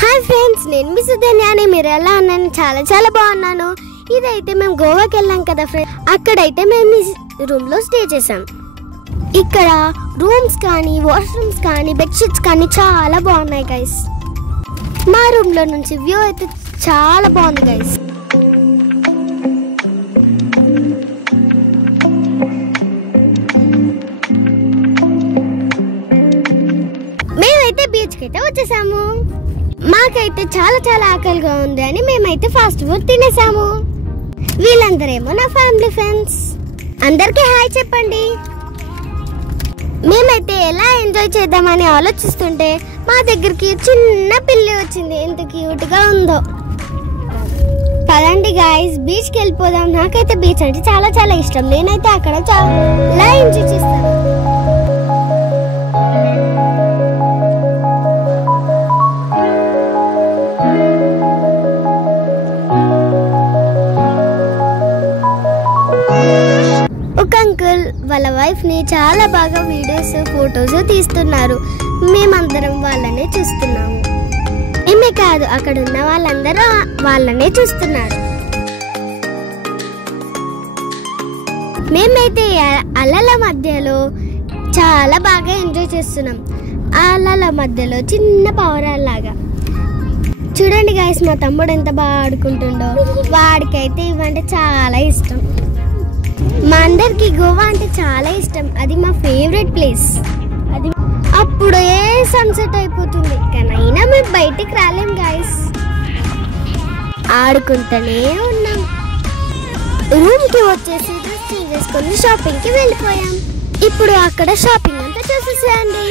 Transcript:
Hi friends, నేను మీ సుధన్యాని. మీరు ఎలా ఉన్నాను? చాలా బాగున్నాను. ఇదైతే మేము గోవాకి వెళ్ళాం కదా ఫ్రెండ్స్. అక్కడైతే మేము ఈ రూమ్లో స్టే చేసాం. ఇక్కడ రూమ్స్ కానీ, వాష్రూమ్స్ కానీ, బెడ్షీట్స్ కానీ చాలా బాగున్నాయి గైస్. మా రూమ్లో నుంచి వ్యూ అయితే చాలా బాగుంది గైస్. మేమైతే బీచ్కి అయితే వచ్చేసాము. మాకైతే చాలా ఆకలిగా ఉంది అని మేమైతే ఫాస్ట్ ఫుడ్ తినేసాము. వీళ్ళందరేమో నా ఫ్యామిలీ ఫ్రెండ్స్. అందరికీ హాయ్ చెప్పండి. మేమైతే ఎలా ఎంజాయ్ చేద్దామని ఆలోచిస్తుంటే మా దగ్గరికి చిన్న పిల్లి వచ్చింది. ఎంత క్యూట్ గా ఉందో. పదండి గాయ్స్, బీచ్కి వెళ్ళిపోదాం. నాకైతే బీచ్ అంటే చాలా ఇష్టం. నేనైతే అక్కడ చాలా ఎంజాయ్ చేస్తాను. ఒక అంకుల్ వాళ్ళ వైఫ్ ని చాలా బాగా వీడియోస్, ఫొటోస్ తీస్తున్నారు. మేమందరం వాళ్ళనే చూస్తున్నాము. ఏమే కాదు, అక్కడ ఉన్న వాళ్ళందరూ వాళ్ళనే చూస్తున్నారు. మేమైతే అలల మధ్యలో చాలా బాగా ఎంజాయ్ చేస్తున్నాం. ఆ అలల మధ్యలో చిన్న పావురాల్లాగా. చూడండి గైస్, మా తమ్ముడు ఎంత బాగా ఆడుకుంటుండో. వాడికైతే ఇవంటే చాలా ఇష్టం. మా అందరికి గోవా అంటే చాలా ఇష్టం. అది మా ఫేవరెట్ ప్లేస్. అది అప్పుడే సన్సెట్ అయిపోతుంది, కానీ అయినా మేము బయటికి రాలేం గైస్. ఆడుకుంటూనే ఉన్నాం. రూమ్కి వచ్చేసి డ్రెస్ చేంజ్ చేసుకొని షాపింగ్కి వెళ్ళిపోయాం. ఇప్పుడు అక్కడ షాపింగ్ అంతా చూసేసేయండి.